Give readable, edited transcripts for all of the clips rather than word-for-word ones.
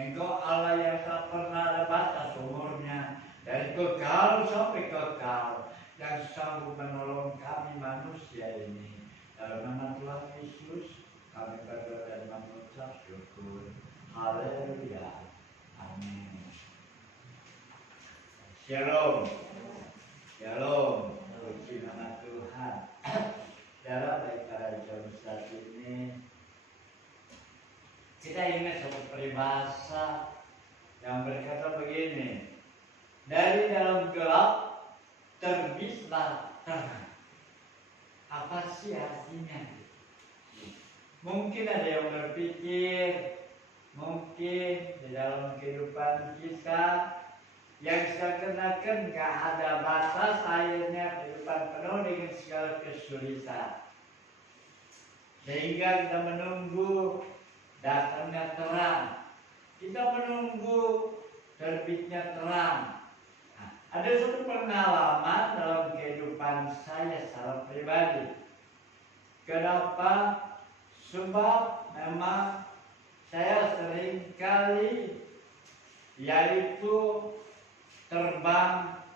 Engkau Allah yang tak pernah ada batas umurnya, dari kekal sampai kekal, yang sanggup menolong kami manusia ini. Dalam nama Tuhan Yesus, kami berdoa dan mengucap syukur. Haleluya. Amin. Shalom. Shalom. Puji nama Tuhan. Dalam acara jam saat ini, kita ingat satu peribahasa yang berkata begini, dari dalam gelap terbitlah terang. Apa sih artinya? Mungkin ada yang berpikir, mungkin di dalam kehidupan kita yang seakan-akan gak ada batas, akhirnya kehidupan penuh dengan segala kesulitan, sehingga kita menunggu datangnya terang, kita menunggu terbitnya terang. Nah, ada satu pengalaman dalam kehidupan saya secara pribadi. Kenapa? Sebab memang saya sering kali yaitu terbang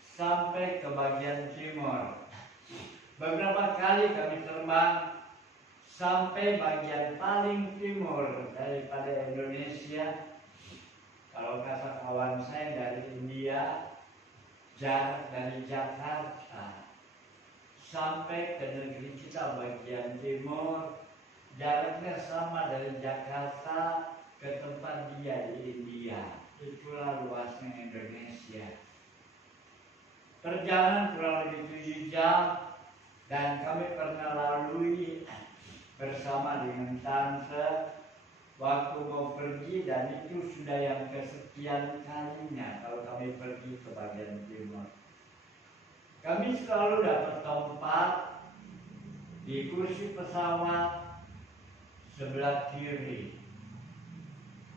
sampai ke bagian timur. Beberapa kali kami terbang sampai bagian paling timur daripada Indonesia. Kalau kata kawan saya dari India, jarak dari Jakarta sampai ke negeri kita bagian timur, jaraknya sama dari Jakarta ke tempat dia di India. Itulah luasnya Indonesia. Perjalanan kurang lebih 7 jam, dan kami pernah lalui bersama dengan tante waktu mau pergi, dan itu sudah yang kesekian kalinya kalau kami pergi ke bagian timur. Kami selalu dapat tempat di kursi pesawat sebelah kiri.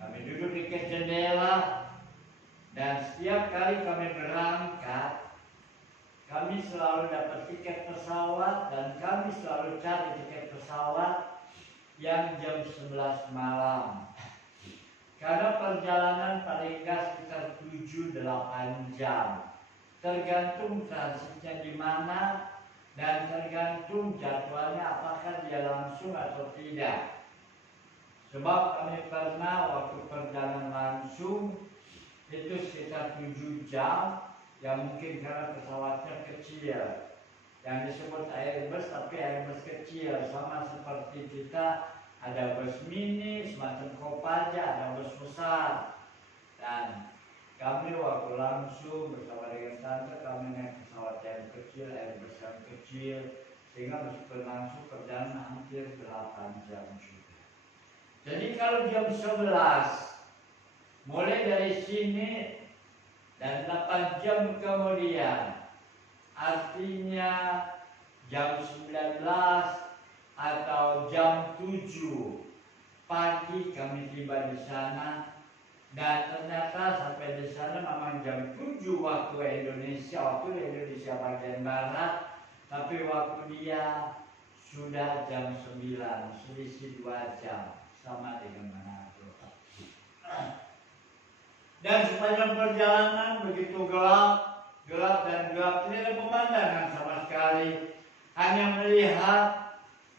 Kami duduk di jendela, dan setiap kali kami berangkat, kami selalu dapat tiket pesawat, dan kami selalu cari tiket pesawat yang jam 11 malam. Karena perjalanan paling nggak sekitar 7-8 jam. Tergantung transitnya di mana, dan tergantung jadwalnya apakah dia langsung atau tidak. Sebab kami pernah waktu perjalanan langsung itu sekitar 7 jam, yang mungkin karena pesawatnya kecil, yang disebut Airbus, tapi Airbus kecil, sama seperti kita ada bus mini semacam Kopaja, ada bus besar. Dan kami waktu langsung bersama dengan tante, kami naik pesawat yang kecil, Airbus yang kecil, sehingga meskipun langsung perjalanan hampir 8 jam juga. Jadi kalau jam 11 mulai dari sini dan 8 jam kemudian, artinya jam 19 atau jam 7 pagi kami tiba di sana. Dan ternyata sampai di sana memang jam 7 waktu Indonesia bagian barat, tapi waktu dia sudah jam 9, selisih 2 jam, sama dengan Manado. Dan sepanjang perjalanan begitu gelap dan gelap, tidak ada pemandangan sama sekali, hanya melihat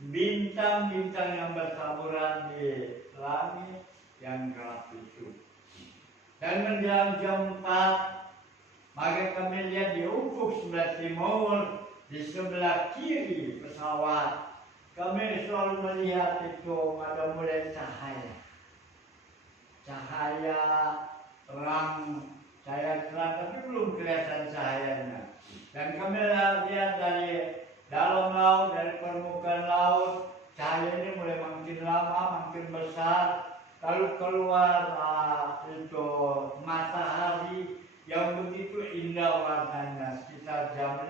bintang-bintang yang bertaburan di langit yang gelap itu. Dan menjelang jam 4, maka kami lihat di ufuk sebelah timur, di sebelah kiri pesawat, kami selalu melihat itu ada mulai cahaya terang, tapi belum kelihatan cahayanya. Dan kami lihat dari dalam laut, dari permukaan laut, cahaya ini mulai makin lama, makin besar. Lalu keluar itu matahari yang begitu indah warnanya. Sekitar jam 5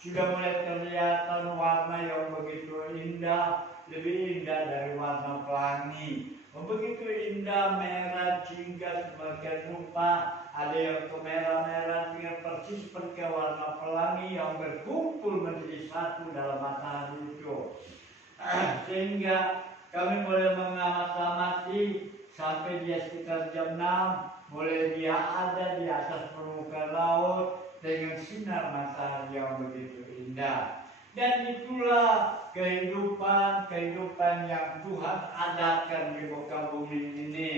sudah mulai kelihatan warna yang begitu indah, lebih indah dari warna pelangi. Begitu indah, merah, jingga, sebagian rupa ada yang kemerah-merah dengan persis seperti warna pelangi yang berkumpul menjadi satu dalam matahari itu. Sehingga kami mulai mengamati sampai mulai dia sekitar jam 6, mulai dia ada di atas permukaan laut dengan sinar matahari yang begitu indah. Dan itulah kehidupan yang Tuhan adakan di muka bumi ini.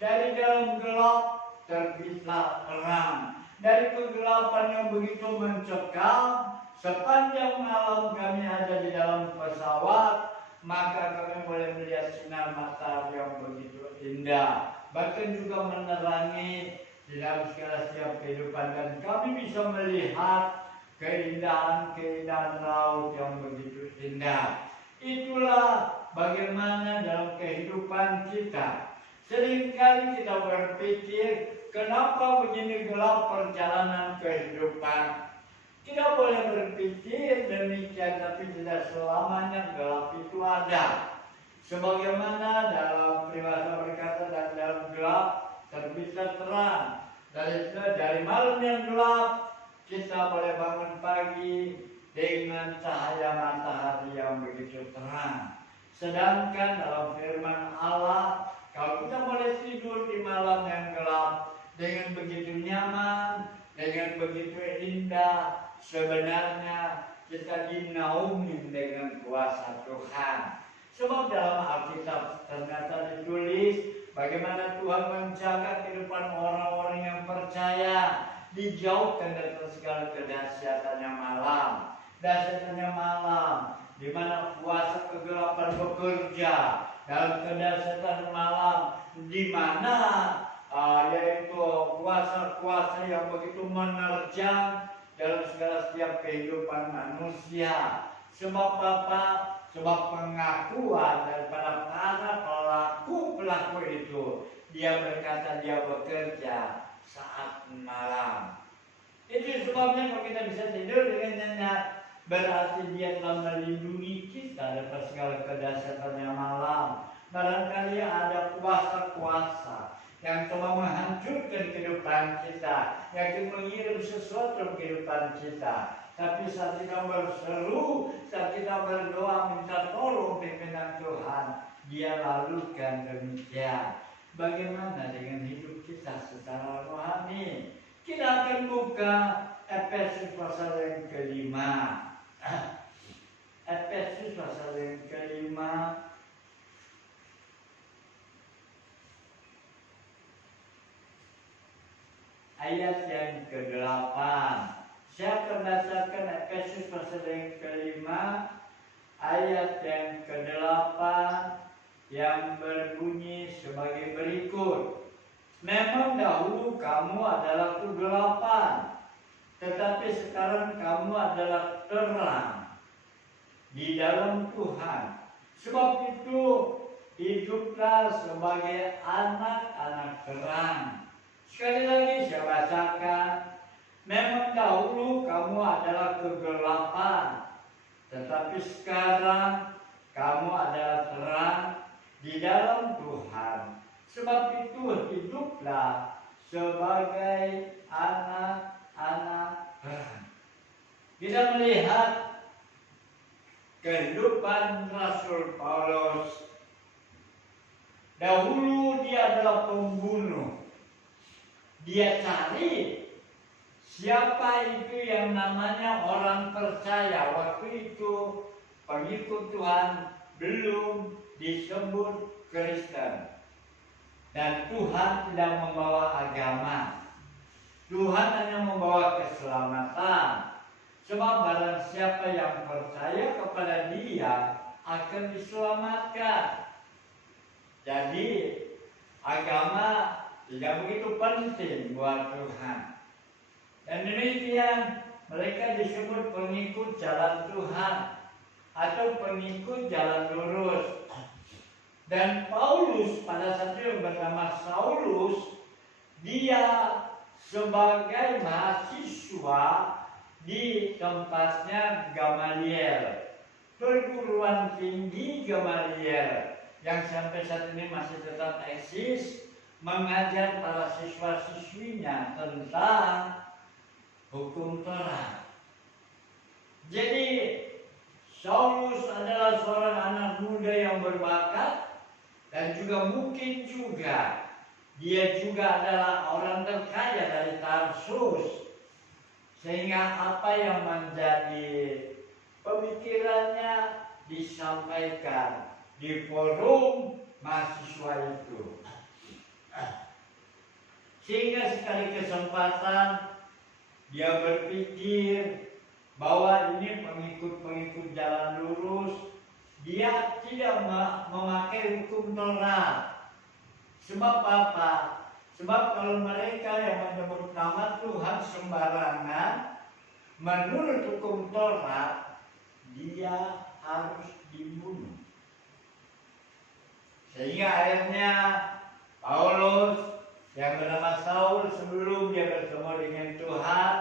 Dari dalam gelap terbitlah terang. Dari kegelapan yang begitu mencekam, sepanjang malam kami ada di dalam pesawat, maka kami boleh melihat sinar matahari yang begitu indah. Bahkan juga menerangi di dalam segala setiap kehidupan, dan kami bisa melihat keindahan laut yang begitu indah. Itulah bagaimana dalam kehidupan kita. Seringkali kita berpikir, kenapa begini gelap perjalanan kehidupan? Kita boleh berpikir demikian, tapi tidak selamanya gelap itu ada. Sebagaimana dalam peribahasa berkata, dan dalam gelap terbitlah terang. Dari malam yang gelap kita boleh bangun pagi dengan cahaya matahari yang begitu terang. Sedangkan dalam firman Allah, kalau kita boleh tidur di malam yang gelap dengan begitu nyaman, dengan begitu indah, sebenarnya kita dinaungi dengan kuasa Tuhan. Sebab dalam Alkitab ternyata ditulis bagaimana Tuhan menjaga kehidupan orang-orang yang percaya, dijauhkan dari segala kedahsyatannya malam. Dahsyatnya malam, di mana kuasa kegelapan bekerja. Dalam kedahsyatan malam, di mana yaitu kuasa-kuasa yang begitu menerjang dalam segala setiap kehidupan manusia. Sebab apa? Sebab pengakuan daripada para pelaku itu, dia berkata dia bekerja saat malam. Itu sebabnya kalau kita bisa tidur dengan nyenyak, berarti dia telah melindungi kita dari segala kedahsyatannya malam. Barangkali ada kuasa-kuasa yang telah menghancurkan kehidupan kita, yang mengirim sesuatu dalam kehidupan kita. Tapi saat kita berseru, saat kita berdoa minta tolong pimpinan Tuhan, dia lalukan demikian. Bagaimana dengan hidup kita secara rohani? Kita akan buka Efesus pasal yang kelima. Efesus pasal yang kelima, ayat yang ke-8. Saya akan bacakan Efesus pasal yang kelima, ayat yang ke-8, yang berbunyi sebagai berikut. Memang dahulu kamu adalah kegelapan, tetapi sekarang kamu adalah terang di dalam Tuhan. Sebab itu hiduplah sebagai anak-anak terang. Sekali lagi saya bacakan. Memang dahulu kamu adalah kegelapan, tetapi sekarang kamu adalah terang di dalam Tuhan. Sebab itu hiduplah sebagai anak-anak terang. Kita melihat kehidupan Rasul Paulus. Dahulu dia adalah pembunuh. Dia cari siapa itu yang namanya orang percaya. Waktu itu pengikut Tuhan belum disebut Kristen. Dan Tuhan tidak membawa agama. Tuhan hanya membawa keselamatan. Sebab barang siapa yang percaya kepada Dia akan diselamatkan. Jadi agama tidak begitu penting buat Tuhan. Dan demikian mereka disebut pengikut jalan Tuhan atau pengikut jalan lurus. Dan Paulus pada saat itu yang bernama Saulus, dia sebagai mahasiswa di tempatnya Gamaliel, perguruan tinggi Gamaliel, yang sampai saat ini masih tetap eksis, mengajar para siswa-siswinya tentang hukum Torah. Jadi Saulus adalah seorang anak muda yang berbakat, dan juga mungkin juga Dia juga adalah orang terkaya dari Tarsus. Sehingga apa yang menjadi pemikirannya disampaikan di forum mahasiswa itu. Sehingga sekali kesempatan dia berpikir bahwa ini pengikut-pengikut jalan lurus, dia tidak memakai hukum Taurat. Sebab apa? Sebab kalau mereka yang menyebut nama Tuhan sembarangan, menurut hukum Taurat, dia harus dibunuh. Sehingga akhirnya Paulus yang bernama Saul, sebelum dia bertemu dengan Tuhan,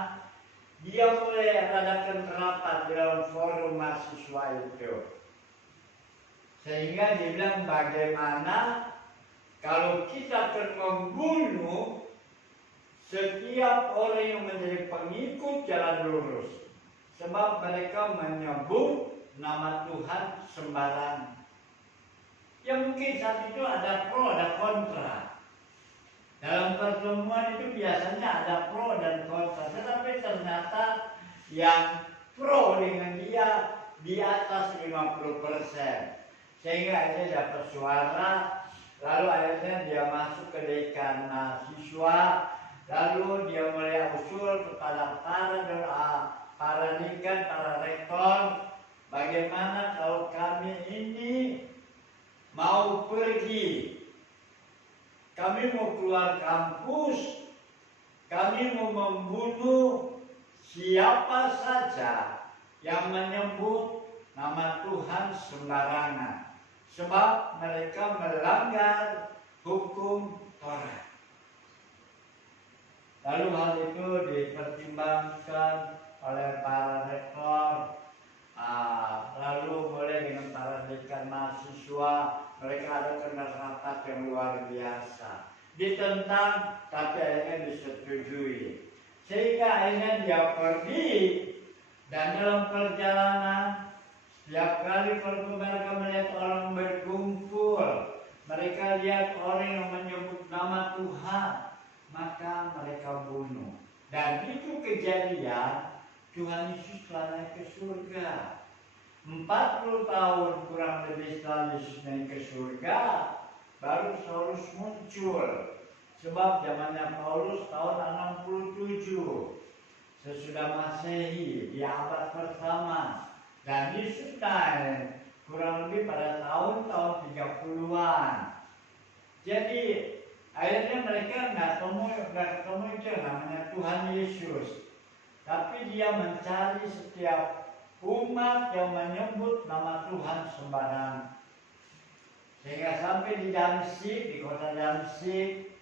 dia mulai adakan rapat di dalam forum mahasiswa itu. Sehingga dia bilang bagaimana kalau kita akan membunuh setiap orang yang menjadi pengikut jalan lurus. Sebab mereka menyebut nama Tuhan sembarangan. Ya mungkin saat itu ada pro, ada kontra. Dalam pertemuan itu biasanya ada pro dan kontra. Tetapi ternyata yang pro dengan dia di atas 50%. Sehingga akhirnya dapat suara. Lalu akhirnya dia masuk ke dekan mahasiswa. Lalu dia mulai usul kepada para dekan, para rektor. Bagaimana kalau kami ini mau pergi, kami mau keluar kampus, kami mau membunuh siapa saja yang menyebut nama Tuhan sembarangan. Sebab mereka melanggar hukum Taurat. Lalu hal itu dipertimbangkan oleh para rektor. Lalu mulai dengan para dekan mahasiswa, mereka ada rapat yang luar biasa. Ditentang, tapi akhirnya disetujui. Sehingga akhirnya dia pergi, dan dalam perjalanan, setiap kali kalau mereka melihat orang berkumpul, mereka lihat orang yang menyebut nama Tuhan, maka mereka bunuh. Dan itu kejadian Tuhan Yesus telah naik ke surga. 40 tahun kurang lebih setelah Yesus naik ke surga, baru Saulus muncul. Sebab zamannya Paulus tahun 67 sesudah Masehi, di abad pertama. Dan Yesus naik kurang lebih pada tahun-tahun 30-an. Jadi akhirnya mereka nggak ketemu itu namanya Tuhan Yesus. Tapi dia mencari setiap umat yang menyebut nama Tuhan sembarangan. Sehingga sampai di Damsyik, di kota Damsyik,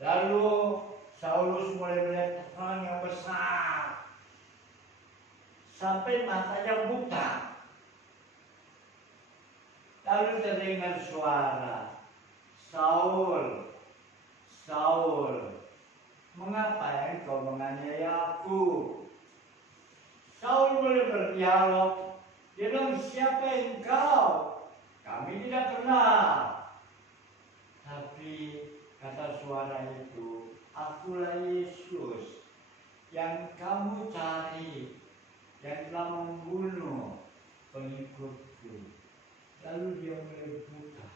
lalu Saulus mulai melihat terang yang besar, sampai matanya buta. Lalu terdengar suara, Saul, Saul, mengapa engkau menganiaya aku? Saul mulai berdialog. Dia bilang, siapa engkau? Kami tidak kenal. Tapi kata suara itu, akulah Yesus yang kamu cari, yang telah membunuh pengikutku. Lalu dia mulai buta.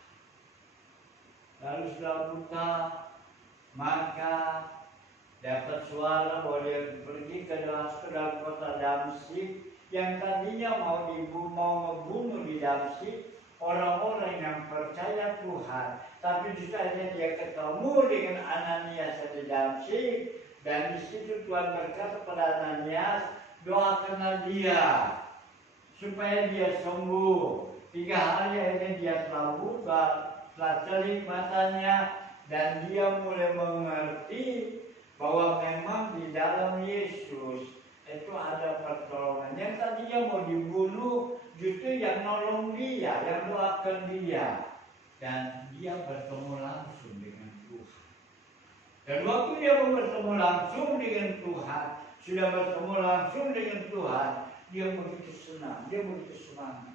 Lalu setelah buta, maka dapat suara bahwa dia pergi ke dalam kota Damsyik, yang tadinya mau membunuh di Damsyik orang-orang yang percaya Tuhan. Tapi justru akhirnya dia ketemu dengan Ananias di Damsyik, dan di situ Tuhan berkata kepada Ananias, doakanlah dia supaya dia sembuh. 3 hari akhirnya dia telah buka, telah celik matanya, dan dia mulai mengerti bahwa memang di dalam Yesus itu ada pertolongan. Yang tadinya mau dibunuh, justru yang nolong dia, yang doakan dia. Dan dia bertemu langsung dengan Tuhan. Dan waktu dia bertemu langsung dengan Tuhan, sudah bertemu langsung dengan Tuhan, dia begitu senang, dia begitu semangat.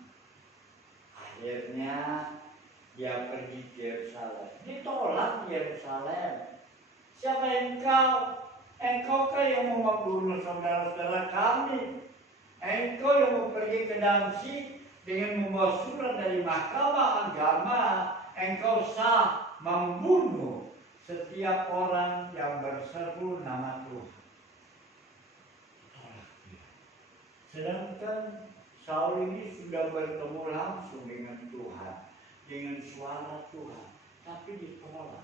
Akhirnya dia pergi ke Yerusalem. Ditolak Yerusalem. Siapa engkau? Engkaukah yang mau membunuh saudara-saudara kami? Engkau yang mau pergi ke Damsyik dengan membawa surat dari mahkamah agama, engkau sah membunuh setiap orang yang berseru nama Tuhan. Tolak dia. Sedangkan Saul ini sudah bertemu langsung dengan Tuhan, dengan suara Tuhan, tapi ditolak.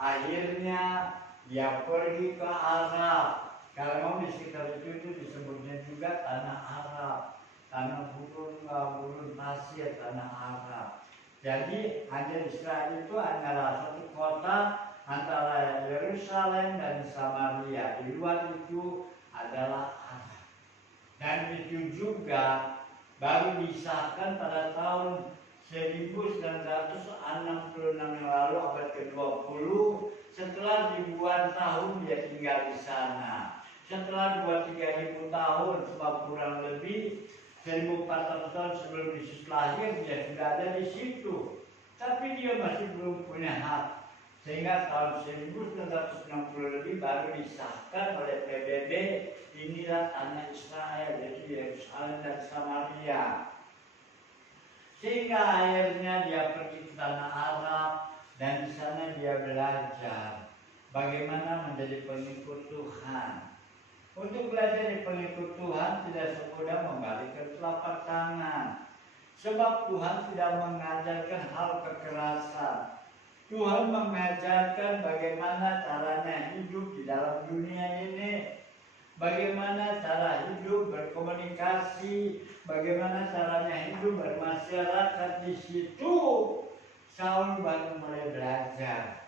Akhirnya dia pergi ke Arab. Kalau di sekitar itu disebutnya juga tanah Arab, tanah gurun pasir, tanah Arab. Jadi hanya Israel itu adalah satu kota antara Yerusalem dan Samaria. Di luar itu adalah Arab. Dan itu juga baru disahkan pada tahun 1966 yang lalu, abad ke-20, setelah ribuan tahun dia tinggal di sana. Setelah 2-3 ribu tahun, sebab kurang lebih 1400 tahun sebelum Yesus lahir, dia sudah ada di situ. Tapi dia masih belum punya hak. Sehingga tahun 1960 lebih baru disahkan oleh PBB, inilah tanah Israel, yaitu Yerusalem dan Samaria. Sehingga akhirnya dia pergi ke tanah Arab dan di sana dia belajar bagaimana menjadi pengikut Tuhan. Untuk belajar di pengikut Tuhan tidak semudah membalikkan telapak tangan. Sebab Tuhan tidak mengajarkan hal kekerasan. Tuhan mengajarkan bagaimana caranya hidup di dalam dunia ini. Bagaimana cara hidup berkomunikasi, bagaimana caranya hidup bermasyarakat. Di situ Saul baru mulai belajar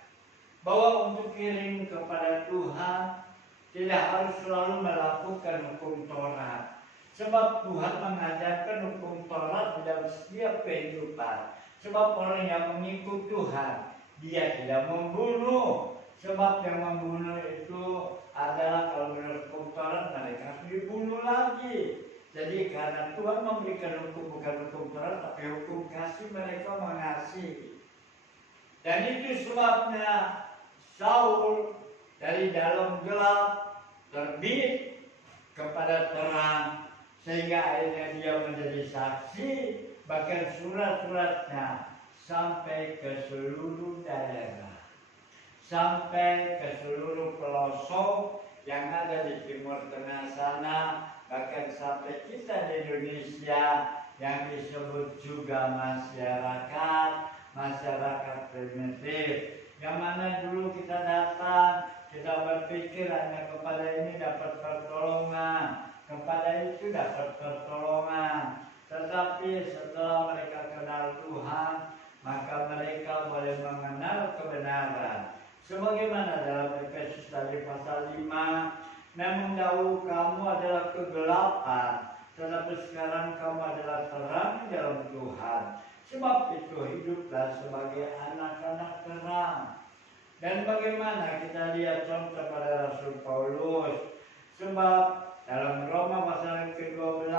bahwa untuk kirim kepada Tuhan tidak harus selalu melakukan hukum Taurat. Sebab Tuhan mengajarkan hukum Taurat dalam setiap kehidupan. Sebab orang yang mengikut Tuhan, dia tidak membunuh. Sebab yang membunuh itu adalah kalau menurut hukum Taurat mereka harus dibunuh lagi. Jadi karena Tuhan memberikan hukum bukan hukum Taurat, tapi hukum kasih, mereka mengasihi. Dan itu sebabnya Saul dari dalam gelap terbit kepada terang, sehingga akhirnya dia menjadi saksi. Bahkan surat-suratnya sampai ke seluruh daerah, sampai ke seluruh pelosok yang ada di Timur Tengah sana, bahkan sampai kita di Indonesia yang disebut juga masyarakat primitif, yang mana dulu kita datang, kita berpikir hanya kepada ini dapat pertolongan, kepada itu dapat pertolongan. Tetapi setelah mereka kenal Tuhan, maka mereka boleh mengenal kebenaran. Sebagaimana dalam Efesus tadi pasal 5, memang dahulu kamu adalah kegelapan, tetapi sekarang kamu adalah terang di dalam Tuhan. Sebab itu hiduplah sebagai anak-anak terang. Dan bagaimana kita lihat contoh pada Rasul Paulus. Sebab dalam Roma pasal yang ke-12,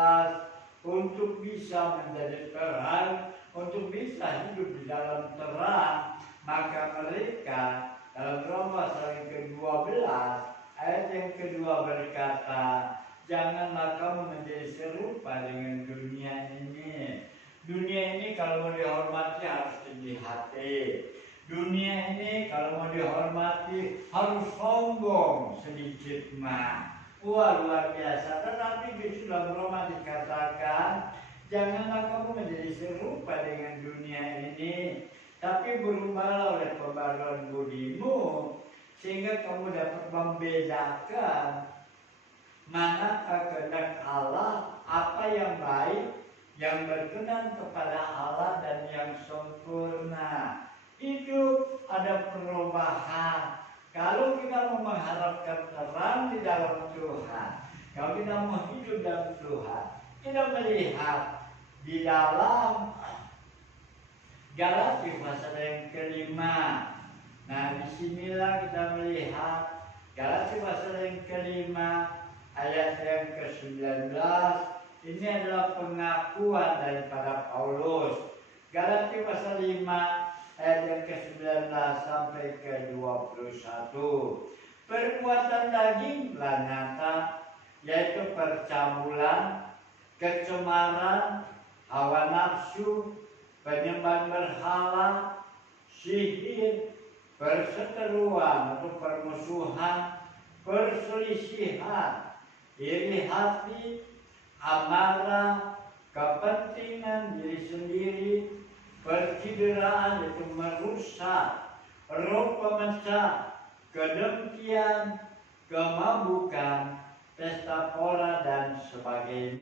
untuk bisa menjadi terang, untuk bisa hidup di dalam terang, maka mereka dalam Roma pasal yang ke-12 ayat yang kedua berkata, janganlah kamu menjadi serupa dengan dunia ini. Dunia ini kalau mau dihormati harus tinggi hati. Dunia ini kalau mau dihormati harus sombong sedikit mah. Wah, luar biasa. Tetapi di dalam Roma dikatakan, janganlah kamu menjadi serupa dengan dunia ini, tapi berubahlah oleh pembaruan budimu, sehingga kamu dapat membedakan manakah kehendak Allah, apa yang baik, yang berkenan kepada Allah dan yang sempurna. Hidup ada perubahan. Kalau kita mau mengharapkan terang di dalam Tuhan, kalau kita mau hidup dalam Tuhan, kita melihat di dalam Galatia pasal yang ke-5. Nah, disinilah kita melihat Galatia pasal yang ke-5 ayat yang ke-19. Ini adalah pengakuan daripada Paulus. Galatia pasal 5 ayat yang ke-19 sampai ke-21. Perbuatan daging lah nyata, yaitu percabulan, kecemaran, hawa nafsu, penyembahan berhala, sihir, perseteruan atau permusuhan, perselisihan, iri hati, amarah, kepentingan diri sendiri, percideraan itu merusak, roh pemecah, kedengkian, kemabukan, pesta pora dan sebagainya.